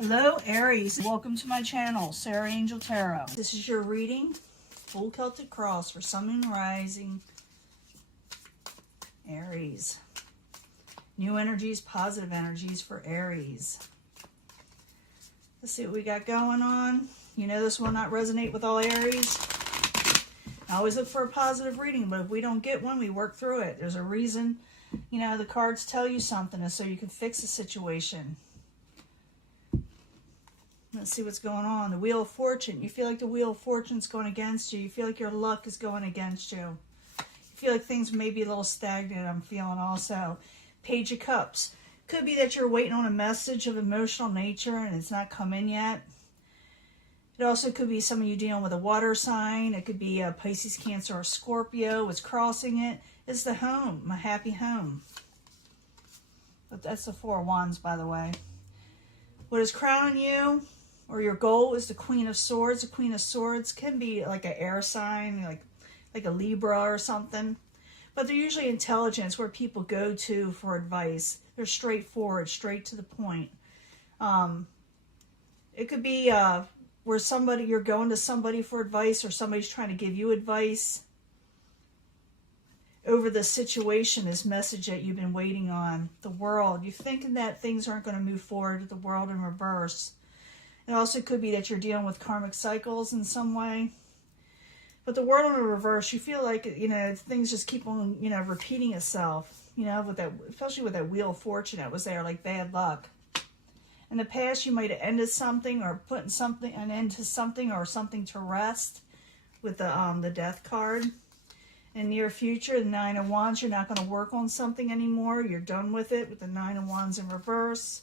Hello Aries, welcome to my channel, Sarah Angel Tarot. This is your reading, full Celtic cross for Sun, Moon, Rising, Aries. New energies, positive energies for Aries. Let's see what we got going on. You know this will not resonate with all Aries. I always look for a positive reading, but if we don't get one, we work through it. There's a reason, you know, the cards tell you something, and so you can fix the situation. Let's see what's going on. The Wheel of Fortune. You feel like the Wheel of Fortune's going against you. You feel like your luck is going against you. You feel like things may be a little stagnant, I'm feeling also. Page of Cups. Could be that you're waiting on a message of emotional nature and it's not come in yet. It also could be some of you dealing with a water sign. It could be a Pisces, Cancer, or Scorpio. What's crossing it is the home, my happy home. But that's the Four of Wands, by the way. What is crowning you, or your goal, is the Queen of Swords. The Queen of Swords can be like an air sign, like a Libra or something. But they're usually intelligence, where people go to for advice. They're straightforward, straight to the point. It could be where you're going to somebody for advice, or somebody's trying to give you advice over the situation, this message that you've been waiting on. The World. You're thinking that things aren't going to move forward with the World in reverse. It also could be that you're dealing with karmic cycles in some way. But the World in reverse, you feel like, you know, things just keep on, you know, repeating itself. You know, with that, especially with that Wheel of Fortune that was there, like bad luck. In the past, you might have ended something, or put an end to something, or something to rest with the Death card. In the near future, the Nine of Wands, you're not going to work on something anymore. You're done with it, with the Nine of Wands in reverse.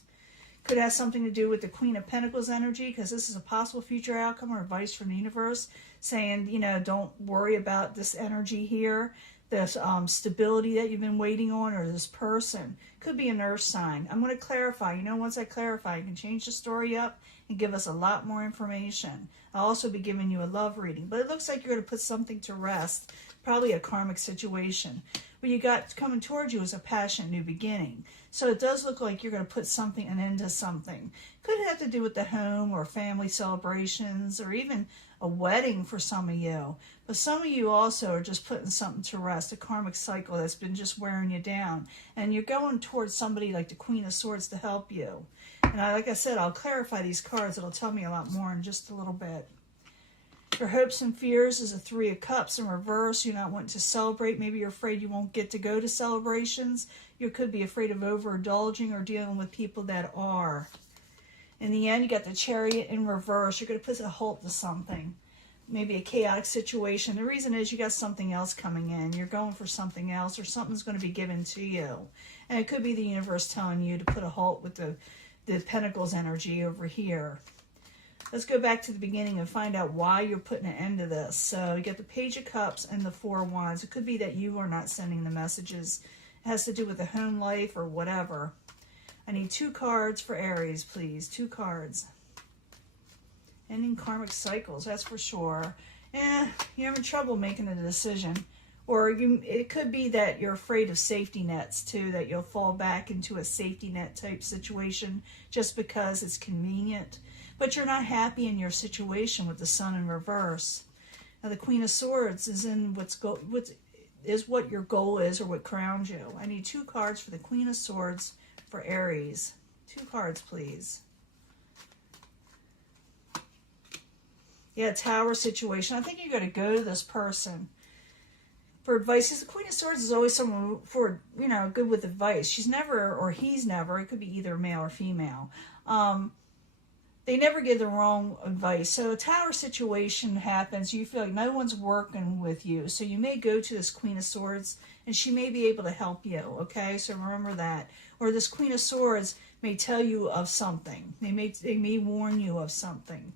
Could have something to do with the Queen of Pentacles energy, because this is a possible future outcome or advice from the universe saying, you know, don't worry about this energy here, this stability that you've been waiting on, or this person. Could be an earth sign. I'm going to clarify. You know, once I clarify, I can change the story up and give us a lot more information. I'll also be giving you a love reading. But it looks like you're going to put something to rest, probably a karmic situation. What you got coming towards you is a passionate new beginning. So it does look like you're going to put something, an end to something. Could have to do with the home, or family celebrations, or even a wedding for some of you. But some of you also are just putting something to rest, a karmic cycle that's been just wearing you down. And you're going towards somebody like the Queen of Swords to help you. And like I said, I'll clarify these cards. It'll tell me a lot more in just a little bit. Your hopes and fears is a Three of Cups in reverse. You're not wanting to celebrate. Maybe you're afraid you won't get to go to celebrations. You could be afraid of overindulging or dealing with people that are. In the end, you got the Chariot in reverse. You're going to put a halt to something. Maybe a chaotic situation. The reason is you got something else coming in. You're going for something else, or something's going to be given to you. And it could be the universe telling you to put a halt with the Pentacles energy over here. Let's go back to the beginning and find out why you're putting an end to this. So you got the Page of Cups and the Four of Wands. It could be that you are not sending the messages. It has to do with the home life or whatever. I need 2 cards for Aries, please. 2 cards. Ending karmic cycles, that's for sure. You're having trouble making a decision. Or it could be that you're afraid of safety nets too, that you'll fall back into a safety net type situation just because it's convenient. But you're not happy in your situation with the Sun in reverse. Now the Queen of Swords is in what your goal is, or what crowns you. I need 2 cards for the Queen of Swords for Aries. 2 cards, please. Yeah, Tower situation. I think you're going to go to this person for advice. Because the Queen of Swords is always someone for, you know, good with advice. She's never, or he's never, it could be either male or female. They never give the wrong advice. So a Tower situation happens. You feel like no one's working with you. So you may go to this Queen of Swords, and she may be able to help you. Okay, so remember that. Or this Queen of Swords may tell you of something. They may warn you of something.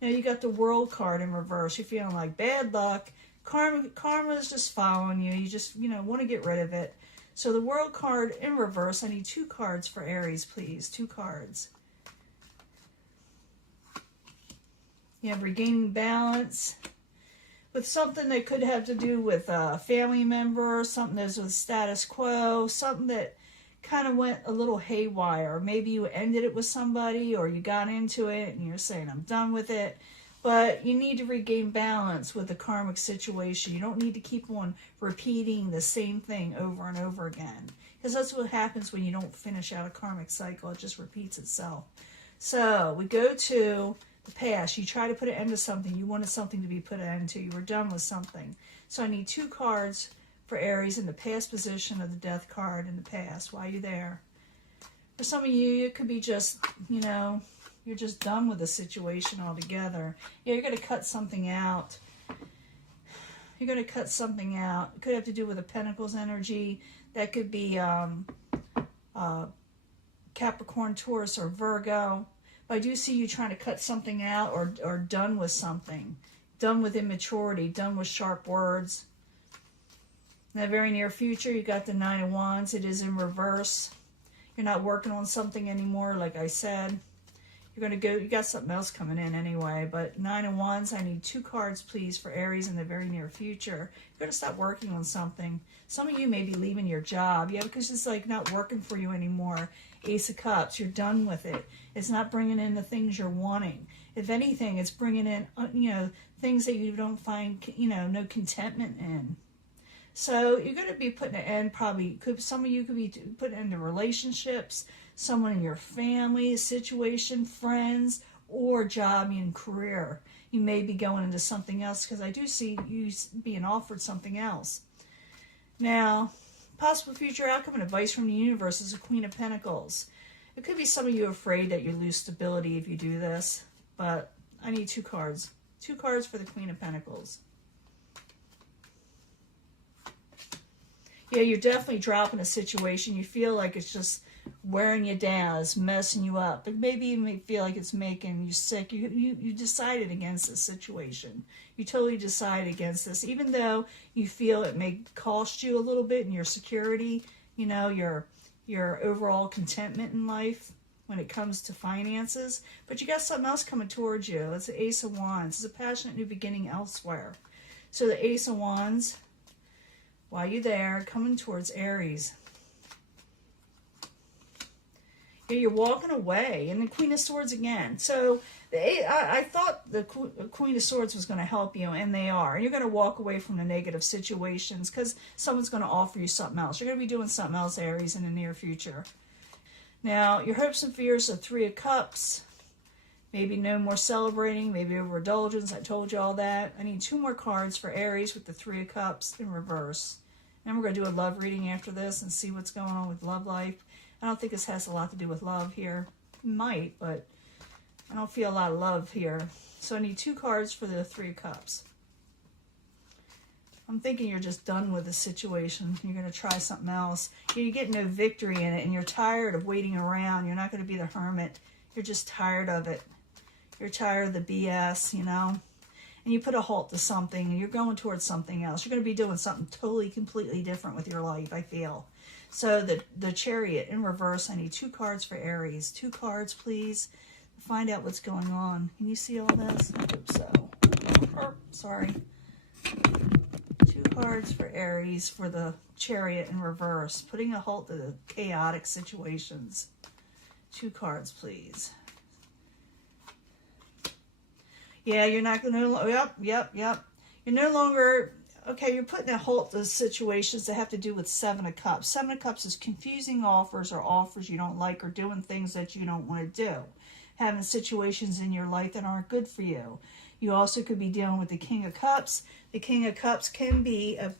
Now you got the World card in reverse. You're feeling like bad luck. Karma is just following you. You just, you know, want to get rid of it. So the World card in reverse. I need 2 cards for Aries, please. 2 cards. You have regaining balance with something that could have to do with a family member, something that's with status quo, something that kind of went a little haywire. Maybe you ended it with somebody, or you got into it and you're saying, I'm done with it. But you need to regain balance with the karmic situation. You don't need to keep on repeating the same thing over and over again. Because that's what happens when you don't finish out a karmic cycle. It just repeats itself. So we go to the past. You try to put an end to something. You wanted something to be put an end to. You were done with something. So I need 2 cards for Aries in the past position of the death card in the past. Why are you there? For some of you, it could be just, you know, you're just done with the situation altogether. Yeah, you're going to cut something out. You're going to cut something out. It could have to do with the Pentacles energy. That could be Capricorn, Taurus, or Virgo. But I do see you trying to cut something out, or done with something. Done with immaturity. Done with sharp words. In the very near future, you got the 9 of Wands. It is in reverse. You're not working on something anymore, like I said. You're going to go, you got something else coming in anyway, but 9 of Wands, I need 2 cards, please, for Aries in the very near future. You're going to stop working on something. Some of you may be leaving your job, yeah, because it's like not working for you anymore. Ace of Cups, you're done with it. It's not bringing in the things you're wanting. If anything, it's bringing in, you know, things that you don't find, you know, no contentment in. So you're going to be putting an end, probably, some of you could be putting into relationships, someone in your family, situation, friends, or job and career. You may be going into something else, because I do see you being offered something else. Now, possible future outcome and advice from the universe is a Queen of Pentacles. It could be some of you afraid that you lose stability if you do this, but I need 2 cards. 2 cards for the Queen of Pentacles. Yeah, you're definitely dropping a situation. You feel like it's just wearing you down, it's messing you up. But maybe you may feel like it's making you sick. You decided against this situation. You totally decided against this. Even though you feel it may cost you a little bit in your security, you know, your overall contentment in life when it comes to finances. But you got something else coming towards you. It's the Ace of Wands. It's a passionate new beginning elsewhere. So the Ace of Wands, while you're there, coming towards Aries. Yeah, you're walking away. And the Queen of Swords again. So I thought the Queen of Swords was going to help you, and they are. You're going to walk away from the negative situations because someone's going to offer you something else. You're going to be doing something else, Aries, in the near future. Now, your hopes and fears are 3 of Cups. Maybe no more celebrating, maybe overindulgence. I told you all that. I need 2 more cards for Aries with the 3 of Cups in reverse. And we're going to do a love reading after this and see what's going on with love life. I don't think this has a lot to do with love here. It might, but I don't feel a lot of love here. So I need 2 cards for the 3 of Cups. I'm thinking you're just done with the situation. You're going to try something else. You get no victory in it, and you're tired of waiting around. You're not going to be the hermit. You're just tired of it. You're tired of the BS, you know. And you put a halt to something, and you're going towards something else. You're going to be doing something totally, completely different with your life, I feel. So the Chariot in reverse, I need 2 cards for Aries. 2 cards, please, to find out what's going on. Can you see all this? I hope so. Oh, sorry. 2 cards for Aries for the Chariot in reverse. Putting a halt to the chaotic situations. 2 cards, please. Yeah, you're not going to... Yep. You're no longer... Okay, you're putting a halt to situations that have to do with 7 of Cups. 7 of Cups is confusing offers or offers you don't like, or doing things that you don't want to do. Having situations in your life that aren't good for you. You also could be dealing with the King of Cups. The King of Cups can be a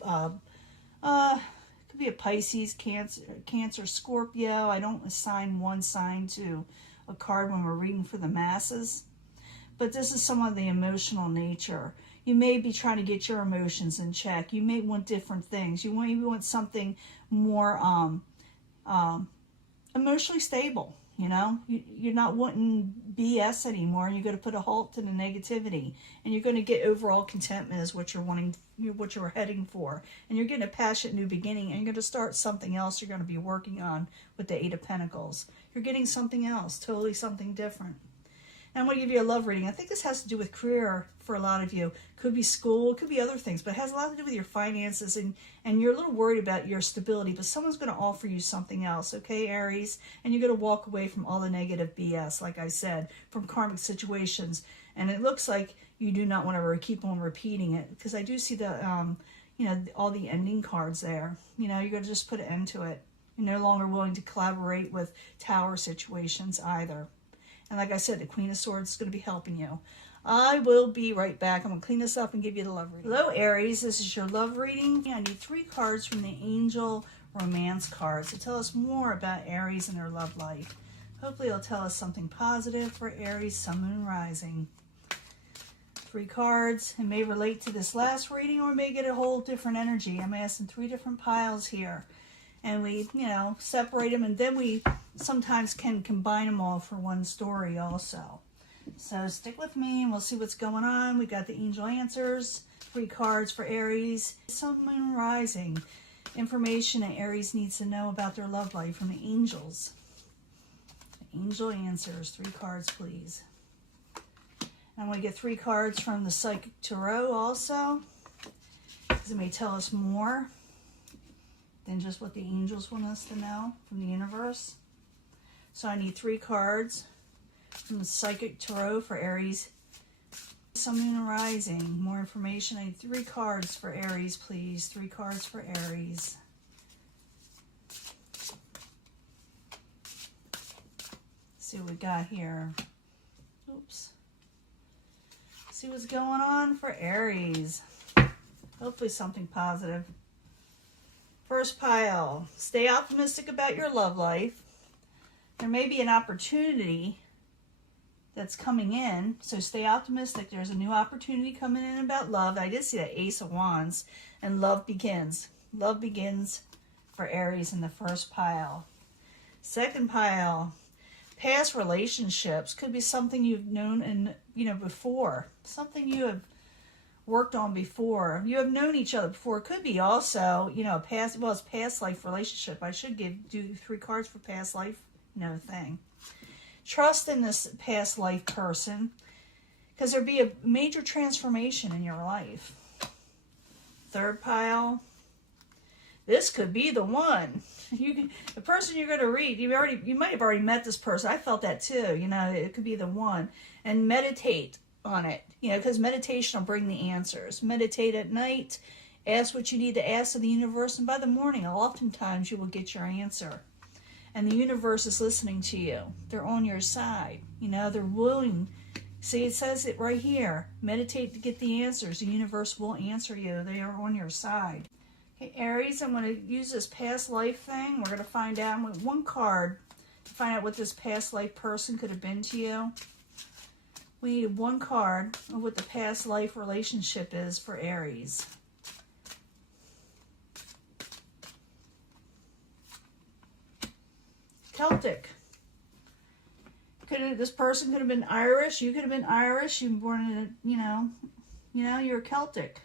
Pisces, Cancer, Scorpio. I don't assign one sign to a card when we're reading for the masses. But this is some of the emotional nature. You may be trying to get your emotions in check. You may want different things. You maybe want something more emotionally stable, you know. You're not wanting BS anymore. You're going to put a halt to the negativity. And you're going to get overall contentment is what you're wanting, what you're heading for. And you're getting a passionate new beginning. And you're going to start something else you're going to be working on with the 8 of Pentacles. You're getting something else, totally something different. And I'm going to give you a love reading. I think this has to do with career for a lot of you. Could be school, could be other things, but it has a lot to do with your finances, and you're a little worried about your stability, but someone's going to offer you something else, okay, Aries? And you're going to walk away from all the negative BS, like I said, from karmic situations. And it looks like you do not want to keep on repeating it, because I do see the, you know, all the ending cards there. You know, you're going to just put an end to it. You're no longer willing to collaborate with tower situations either. And like I said, the Queen of Swords is going to be helping you. I will be right back. I'm going to clean this up and give you the love reading. Hello, Aries. This is your love reading. I need 3 cards from the Angel Romance cards to tell us more about Aries and their love life. Hopefully it'll tell us something positive for Aries, Sun, Moon, Rising. 3 cards. It may relate to this last reading or may get a whole different energy. I'm asking 3 different piles here. And we, you know, separate them, and then we sometimes can combine them all for one story also. So stick with me and we'll see what's going on. We got the angel answers, 3 cards for Aries, Sun, Moon, Rising. Information that Aries needs to know about their love life from the angels. Angel answers, 3 cards please. I'm going to get 3 cards from the Psychic Tarot also, because it may tell us more than just what the angels want us to know from the universe. So I need 3 cards from the Psychic Tarot for Aries, Sun, Moon, and Rising. More information. I need 3 cards for Aries, please. 3 cards for Aries. See what we got here. Oops. See what's going on for Aries. Hopefully something positive. First pile, stay optimistic about your love life. There may be an opportunity that's coming in, so stay optimistic. There's a new opportunity coming in about love. I did see that Ace of Wands, and love begins. Love begins for Aries in the first pile. Second pile, past relationships. Could be something you've known and, you know, before. Something you have worked on before. You have known each other before. It could be also, you know, past, well, it's past life relationship. I should do 3 cards for past life, you know, thing. Trust in this past life person, because there'll be a major transformation in your life. Third pile, this could be the one. The person you're going to read, you might have already met this person. I felt that too. You know, it could be the one. And meditate on it, you know, because meditation will bring the answers. Meditate at night, ask what you need to ask of the universe, and by the morning, oftentimes you will get your answer. And the universe is listening to you. They're on your side. You know, they're willing. See, it says it right here. Meditate to get the answers. The universe will answer you. They are on your side. Okay, Aries, I'm going to use this past life thing. We're going to find out with 1 card to find out what this past life person could have been to you. We need 1 card of what the past life relationship is for Aries. Celtic. This person could have been Irish. You could have been Irish. You were born in a, you're Celtic.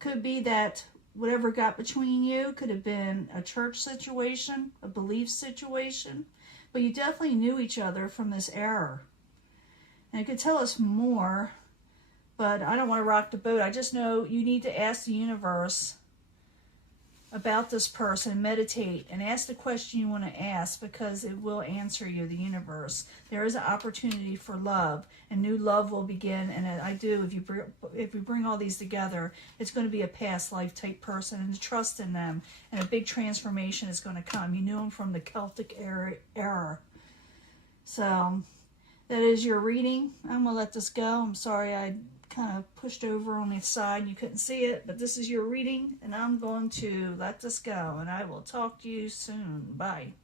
Could be that whatever got between you could have been a church situation, a belief situation, but you definitely knew each other from this era. And it could tell us more, but I don't want to rock the boat. I just know you need to ask the universe about this person, meditate, and ask the question you want to ask, because it will answer you, the universe. There is an opportunity for love, and new love will begin. And I do, if you bring all these together, it's going to be a past life type person, and trust in them, and a big transformation is going to come. You knew them from the Celtic era. So that is your reading. I'm going to let this go. I'm sorry I kind of pushed over on the side. You couldn't see it, but this is your reading, and I'm going to let this go, and I will talk to you soon. Bye.